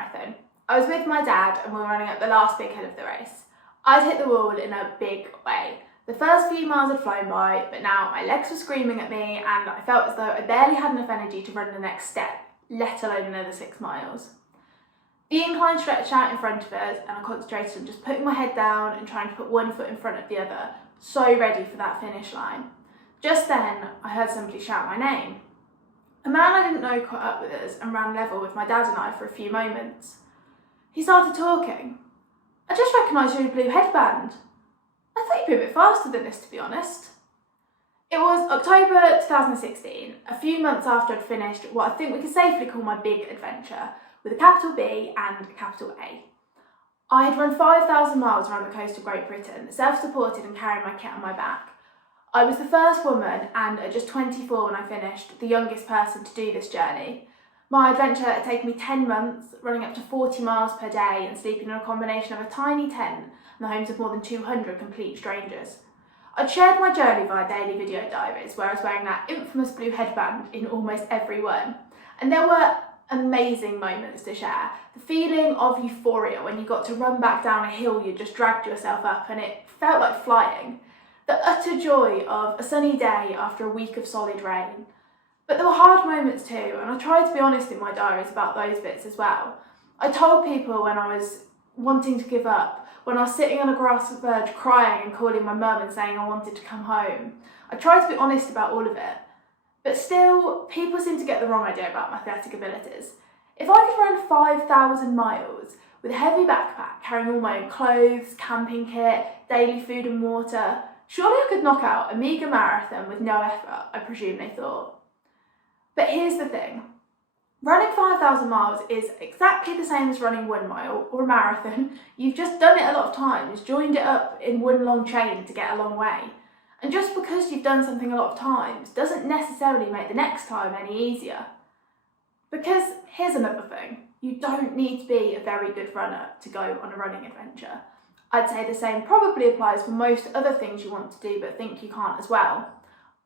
marathon. I was with my dad and we were running up the last big hill of the race. I'd hit the wall in a big way. The first few miles had flown by, but now my legs were screaming at me and I felt as though I barely had enough energy to run the next step, let alone another 6 miles. The incline stretched out in front of us and I concentrated on just putting my head down and trying to put one foot in front of the other, so ready for that finish line. Just then, I heard somebody shout my name. A man I didn't know caught up with us and ran level with my dad and I for a few moments. He started talking. "I just recognised your blue headband. I thought you'd be a bit faster than this, to be honest." It was October 2016, a few months after I'd finished what I think we could safely call my big adventure, with a capital B and a capital A. I had run 5,000 miles around the coast of Great Britain, self-supported and carrying my kit on my back. I was the first woman and at just 24 when I finished, the youngest person to do this journey. My adventure had taken me 10 months, running up to 40 miles per day and sleeping in a combination of a tiny tent and the homes of more than 200 complete strangers. I'd shared my journey via daily video diaries where I was wearing that infamous blue headband in almost every one. And there were amazing moments to share. The feeling of euphoria when you got to run back down a hill you just dragged yourself up and it felt like flying. The utter joy of a sunny day after a week of solid rain. But there were hard moments too, and I tried to be honest in my diaries about those bits as well. I told people when I was wanting to give up, when I was sitting on a grass verge crying and calling my mum and saying I wanted to come home. I tried to be honest about all of it. But still, people seem to get the wrong idea about my athletic abilities. If I could run 5,000 miles with a heavy backpack, carrying all my own clothes, camping kit, daily food and water, surely I could knock out a meagre marathon with no effort, I presume they thought. But here's the thing. Running 5,000 miles is exactly the same as running 1 mile or a marathon. You've just done it a lot of times, joined it up in one long chain to get a long way. And just because you've done something a lot of times doesn't necessarily make the next time any easier. Because here's another thing, you don't need to be a very good runner to go on a running adventure. I'd say the same probably applies for most other things you want to do but think you can't as well.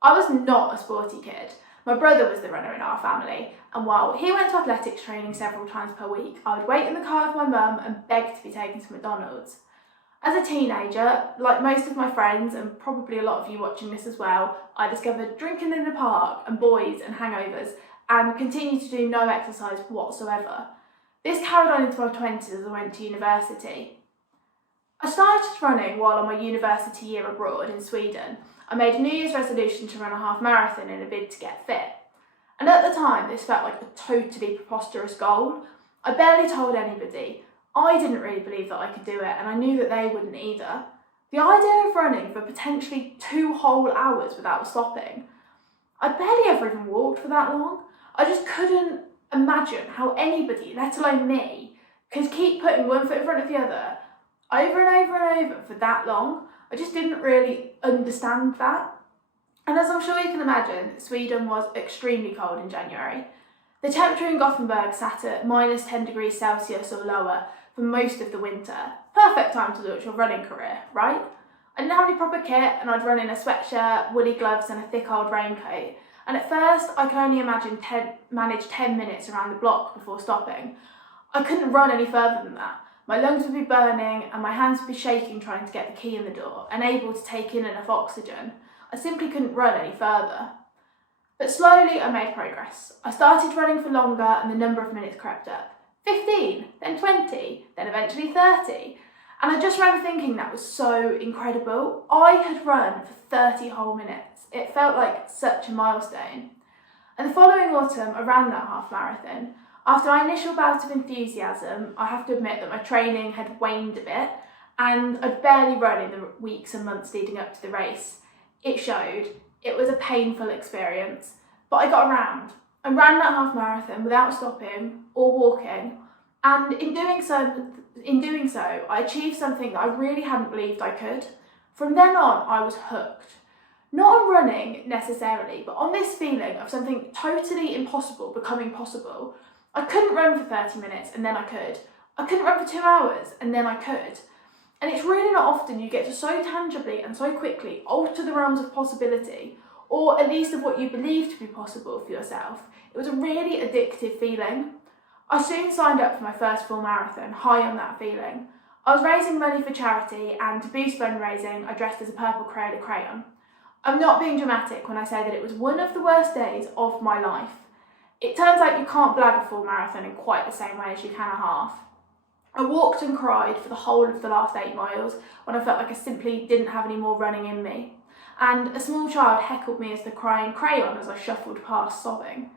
I was not a sporty kid. My brother was the runner in our family, and while he went to athletics training several times per week, I would wait in the car with my mum and beg to be taken to McDonald's. As a teenager, like most of my friends, and probably a lot of you watching this as well, I discovered drinking in the park and boys and hangovers, and continued to do no exercise whatsoever. This carried on into my 20s as I went to university. I started running while on my university year abroad in Sweden. I made a New Year's resolution to run a half marathon in a bid to get fit. And at the time, this felt like a totally preposterous goal. I barely told anybody. I didn't really believe that I could do it, and I knew that they wouldn't either. The idea of running for potentially 2 whole hours without stopping. I'd barely ever even walked for that long. I just couldn't imagine how anybody, let alone me, could keep putting one foot in front of the other over and over and over for that long. I just didn't really understand that. And as I'm sure you can imagine, Sweden was extremely cold in January. The temperature in Gothenburg sat at minus 10 degrees Celsius or lower for most of the winter. Perfect time to launch your running career, right? I didn't have any proper kit and I'd run in a sweatshirt, woolly gloves and a thick old raincoat. And at first, I could only manage 10 minutes around the block before stopping. I couldn't run any further than that. My lungs would be burning and my hands would be shaking trying to get the key in the door, unable to take in enough oxygen. I simply couldn't run any further. But slowly I made progress. I started running for longer and the number of minutes crept up. 15, then 20, then eventually 30. And I just remember thinking that was so incredible. I had run for 30 whole minutes. It felt like such a milestone. And the following autumn I ran that half marathon. After my initial bout of enthusiasm, I have to admit that my training had waned a bit and I'd barely run in the weeks and months leading up to the race. It showed. It was a painful experience, but I got around. I ran that half marathon without stopping or walking, and in doing so, I achieved something that I really hadn't believed I could. From then on, I was hooked. Not on running necessarily, but on this feeling of something totally impossible becoming possible. I couldn't run for 30 minutes and then I could. I couldn't run for 2 hours and then I could. And it's really not often you get to so tangibly and so quickly alter the realms of possibility, or at least of what you believe to be possible for yourself. It was a really addictive feeling. I soon signed up for my first full marathon, high on that feeling. I was raising money for charity, and to boost fundraising, I dressed as a purple Crayola crayon. I'm not being dramatic when I say that it was one of the worst days of my life. It turns out you can't blag a full marathon in quite the same way as you can a half. I walked and cried for the whole of the last 8 miles when I felt like I simply didn't have any more running in me. And a small child heckled me as the crying crayon as I shuffled past sobbing.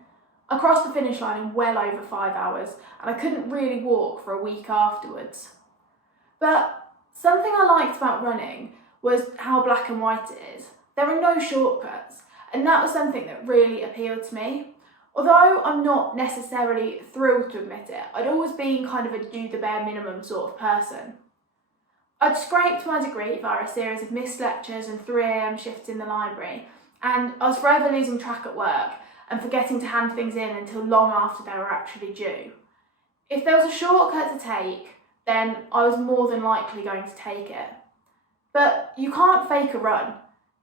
I crossed the finish line in well over 5 hours, and I couldn't really walk for a week afterwards. But something I liked about running was how black and white it is. There are no shortcuts, and that was something that really appealed to me. Although I'm not necessarily thrilled to admit it, I'd always been kind of a do the bare minimum sort of person. I'd scraped my degree via a series of missed lectures and 3 AM shifts in the library, and I was forever losing track at work and forgetting to hand things in until long after they were actually due. If there was a shortcut to take, then I was more than likely going to take it. But you can't fake a run.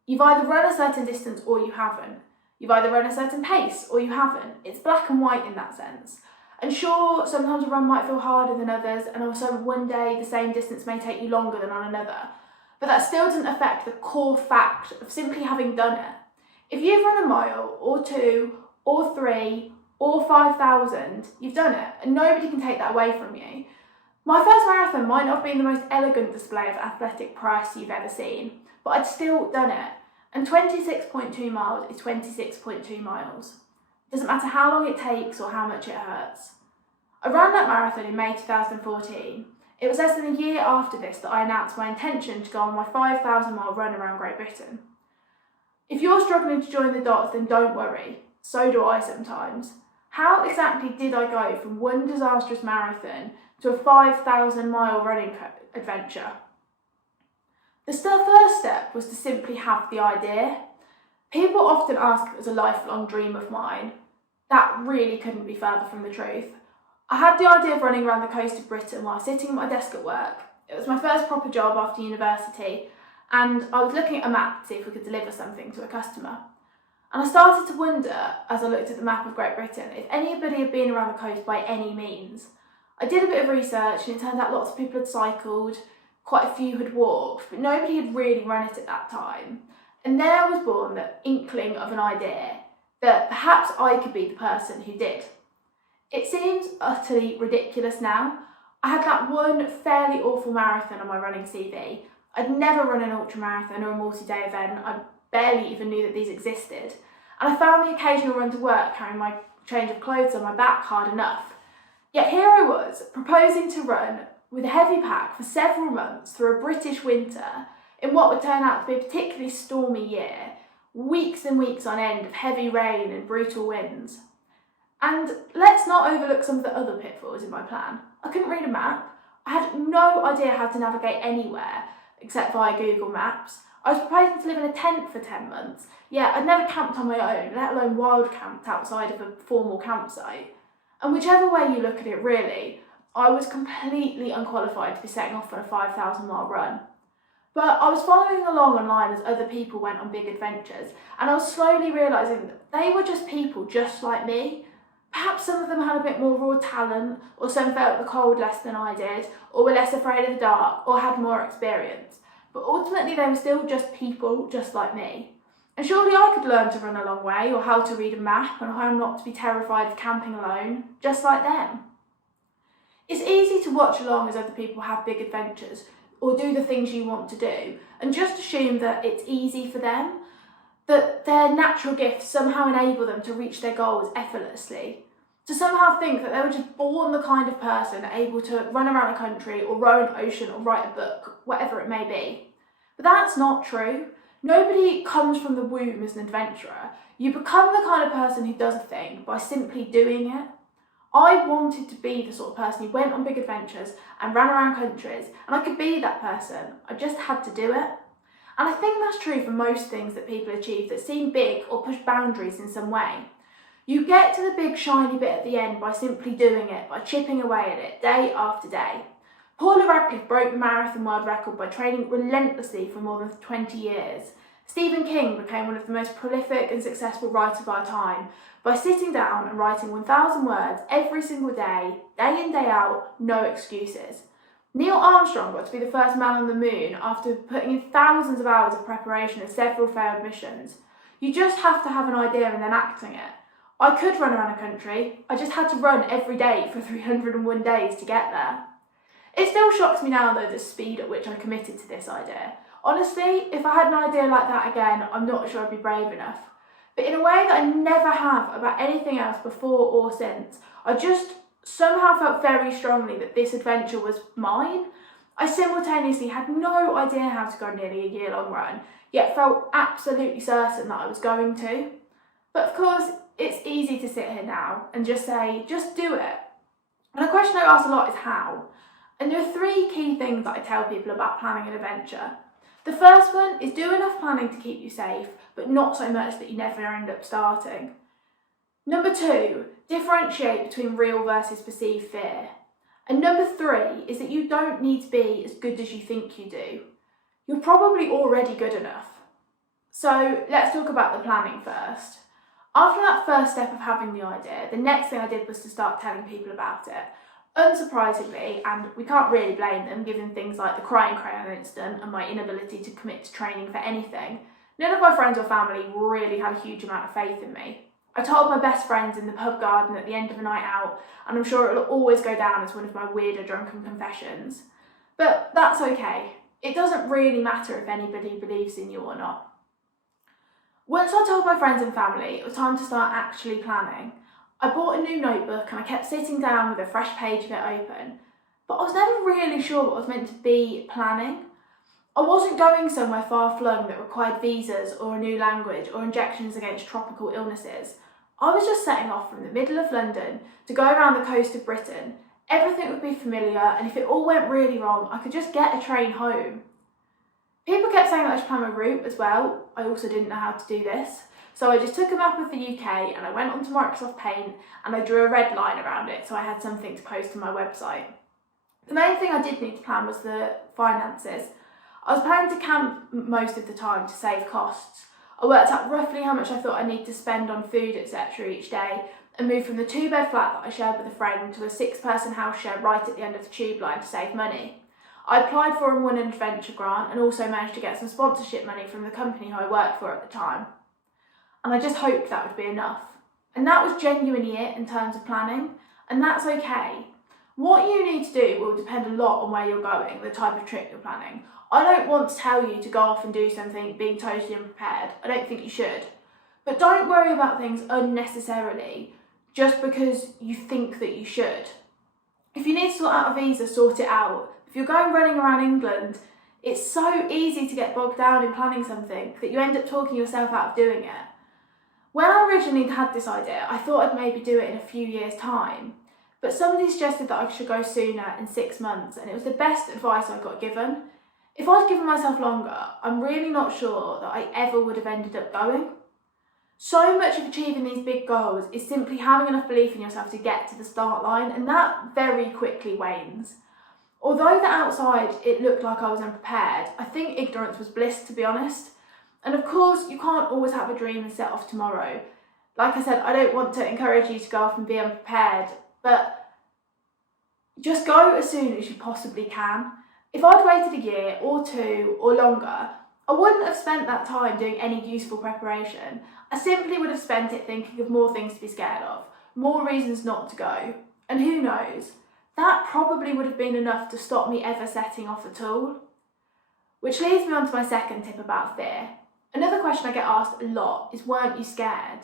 You've either run a certain distance or you haven't. You've either run a certain pace or you haven't. It's black and white in that sense. And sure, sometimes a run might feel harder than others, and also one day the same distance may take you longer than on another. But that still doesn't affect the core fact of simply having done it. If you've run a mile, or 2, or 3, or 5,000, you've done it, and nobody can take that away from you. My first marathon might not have been the most elegant display of athletic prowess you've ever seen, but I'd still done it. And 26.2 miles is 26.2 miles. It doesn't matter how long it takes or how much it hurts. I ran that marathon in May 2014. It was less than a year after this that I announced my intention to go on my 5,000-mile run around Great Britain. If you're struggling to join the dots, then don't worry. So do I sometimes. How exactly did I go from one disastrous marathon to a 5,000-mile running adventure? The first step was to simply have the idea. People often ask if it was a lifelong dream of mine. That really couldn't be further from the truth. I had the idea of running around the coast of Britain while sitting at my desk at work. It was my first proper job after university, and I was looking at a map to see if we could deliver something to a customer. And I started to wonder, as I looked at the map of Great Britain, if anybody had been around the coast by any means. I did a bit of research, and it turned out lots of people had cycled, quite a few had walked, but nobody had really run it at that time. And there was born the inkling of an idea that perhaps I could be the person who did. It seems utterly ridiculous now. I had that one fairly awful marathon on my running CV. I'd never run an ultramarathon or a multi-day event. I barely even knew that these existed. And I found the occasional run to work carrying my change of clothes on my back hard enough. Yet here I was, proposing to run with a heavy pack for several months through a British winter in what would turn out to be a particularly stormy year, weeks and weeks on end of heavy rain and brutal winds. And let's not overlook some of the other pitfalls in my plan. I couldn't read a map. I had no idea how to navigate anywhere except via Google Maps. I was proposing to live in a tent for 10 months, yet I'd never camped on my own, let alone wild camped outside of a formal campsite. And whichever way you look at it really, I was completely unqualified to be setting off on a 5,000-mile run. But I was following along online as other people went on big adventures, and I was slowly realising that they were just people just like me. Perhaps some of them had a bit more raw talent, or some felt the cold less than I did, or were less afraid of the dark, or had more experience. But ultimately they were still just people just like me. And surely I could learn to run a long way, or how to read a map, and how not to be terrified of camping alone, just like them. It's easy to watch along as other people have big adventures, or do the things you want to do, and just assume that it's easy for them, that their natural gifts somehow enable them to reach their goals effortlessly. To somehow think that they were just born the kind of person able to run around a country or row an ocean or write a book, whatever it may be. But that's not true. Nobody comes from the womb as an adventurer. You become the kind of person who does a thing by simply doing it. I wanted to be the sort of person who went on big adventures and ran around countries, and I could be that person. I just had to do it. And I think that's true for most things that people achieve that seem big or push boundaries in some way. You get to the big shiny bit at the end by simply doing it, by chipping away at it day after day. Paula Radcliffe broke the marathon world record by training relentlessly for more than 20 years. Stephen King became one of the most prolific and successful writers of our time by sitting down and writing 1,000 words every single day in, day out, no excuses. Neil Armstrong got to be the first man on the moon after putting in thousands of hours of preparation and several failed missions. You just have to have an idea and then acting it. I could run around a country, I just had to run every day for 301 days to get there. It still shocks me now though the speed at which I committed to this idea. Honestly, if I had an idea like that again, I'm not sure I'd be brave enough. But in a way that I never have about anything else before or since, I just somehow felt very strongly that this adventure was mine. I simultaneously had no idea how to go nearly a year-long run, yet felt absolutely certain that I was going to. But of course, it's easy to sit here now and just say, just do it. And a question I ask a lot is how. And there are 3 key things that I tell people about planning an adventure. The first one is do enough planning to keep you safe, but not so much that you never end up starting. Number 2, differentiate between real versus perceived fear. And number 3 is that you don't need to be as good as you think you do. You're probably already good enough. So let's talk about the planning first. After that first step of having the idea, the next thing I did was to start telling people about it. Unsurprisingly, and we can't really blame them given things like the crying crayon incident and my inability to commit to training for anything, none of my friends or family really had a huge amount of faith in me. I told my best friends in the pub garden at the end of a night out, and I'm sure it'll always go down as one of my weirder drunken confessions. But that's okay. It doesn't really matter if anybody believes in you or not. Once I told my friends and family it was time to start actually planning, I bought a new notebook and I kept sitting down with a fresh page of it open, but I was never really sure what was meant to be planning. I wasn't going somewhere far-flung that required visas or a new language or injections against tropical illnesses. I was just setting off from the middle of London to go around the coast of Britain. Everything would be familiar, and if it all went really wrong, I could just get a train home. People kept saying that I should plan my route as well. I also didn't know how to do this. So I just took a map of the UK and I went onto Microsoft Paint and I drew a red line around it so I had something to post to my website. The main thing I did need to plan was the finances. I was planning to camp most of the time to save costs. I worked out roughly how much I thought I'd need to spend on food, etc. each day, and moved from the 2-bed flat that I shared with a friend to a 6-person house share right at the end of the tube line to save money. I applied for and won an adventure grant and also managed to get some sponsorship money from the company who I worked for at the time. And I just hoped that would be enough. And that was genuinely it in terms of planning, and that's okay. What you need to do will depend a lot on where you're going, the type of trip you're planning. I don't want to tell you to go off and do something being totally unprepared. I don't think you should. But don't worry about things unnecessarily just because you think that you should. If you need to sort out a visa, sort it out. If you're going running around England, it's so easy to get bogged down in planning something that you end up talking yourself out of doing it. When I originally had this idea, I thought I'd maybe do it in a few years' time. But somebody suggested that I should go sooner, in 6 months, and it was the best advice I got given. If I'd given myself longer, I'm really not sure that I ever would have ended up going. So much of achieving these big goals is simply having enough belief in yourself to get to the start line, and that very quickly wanes. Although the outside it looked like I was unprepared, I think ignorance was bliss, to be honest. And of course, you can't always have a dream and set off tomorrow. Like I said, I don't want to encourage you to go off and be unprepared, but just go as soon as you possibly can. If I'd waited a year or 2 or longer, I wouldn't have spent that time doing any useful preparation. I simply would have spent it thinking of more things to be scared of, more reasons not to go. And who knows, that probably would have been enough to stop me ever setting off at all. Which leads me on to my second tip about fear. Another question I get asked a lot is, weren't you scared?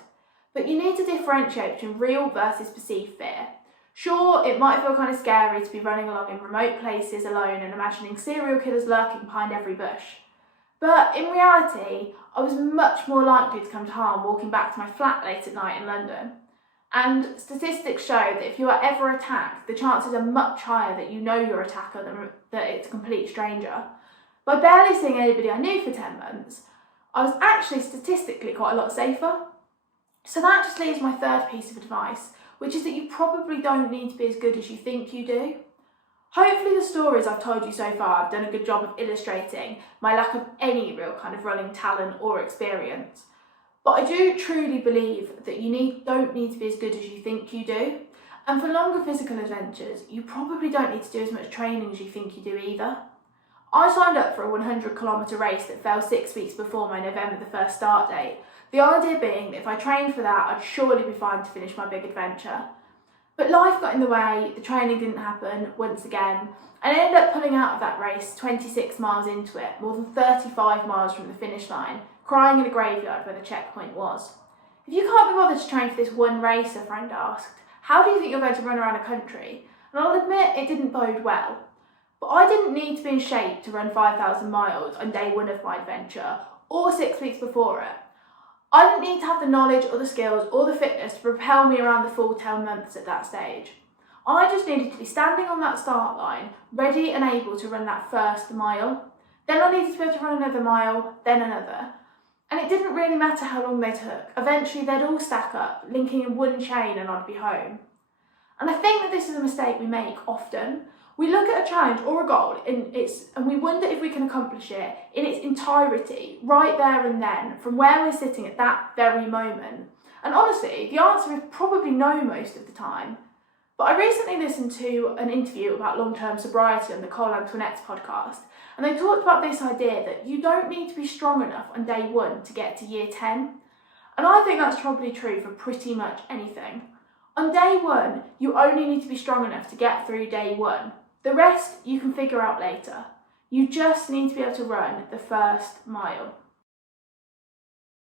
But you need to differentiate between real versus perceived fear. Sure, it might feel kind of scary to be running along in remote places alone and imagining serial killers lurking behind every bush. But in reality, I was much more likely to come to harm walking back to my flat late at night in London. And statistics show that if you are ever attacked, the chances are much higher that you know your attacker than that it's a complete stranger. By barely seeing anybody I knew for 10 months, I was actually statistically quite a lot safer. So that just leaves my third piece of advice, which is that you probably don't need to be as good as you think you do. Hopefully the stories I've told you so far have done a good job of illustrating my lack of any real kind of running talent or experience. But I do truly believe that you don't need to be as good as you think you do. And for longer physical adventures, you probably don't need to do as much training as you think you do either. I signed up for a 100-kilometre race that fell 6 weeks before my November the 1st start date, the idea being that if I trained for that, I'd surely be fine to finish my big adventure. But life got in the way, the training didn't happen once again, and I ended up pulling out of that race 26 miles into it, more than 35 miles from the finish line, crying in a graveyard where the checkpoint was. If you can't be bothered to train for this one race, a friend asked, how do you think you're going to run around a country? And I'll admit it didn't bode well. But I didn't need to be in shape to run 5,000 miles on day one of my adventure, or 6 weeks before it. I didn't need to have the knowledge or the skills or the fitness to propel me around the full 10 months at that stage. I just needed to be standing on that start line, ready and able to run that first mile. Then I needed to be able to run another mile, then another. And it didn't really matter how long they took. Eventually they'd all stack up, linking in one chain, and I'd be home. And I think that this is a mistake we make often. We look at a challenge or a goal and we wonder if we can accomplish it in its entirety, right there and then, from where we're sitting at that very moment. And honestly, the answer is probably no most of the time. But I recently listened to an interview about long-term sobriety on the Cole Antoinette's podcast, and they talked about this idea that you don't need to be strong enough on day one to get to year 10. And I think that's probably true for pretty much anything. On day one, you only need to be strong enough to get through day one. The rest you can figure out later. You just need to be able to run the first mile.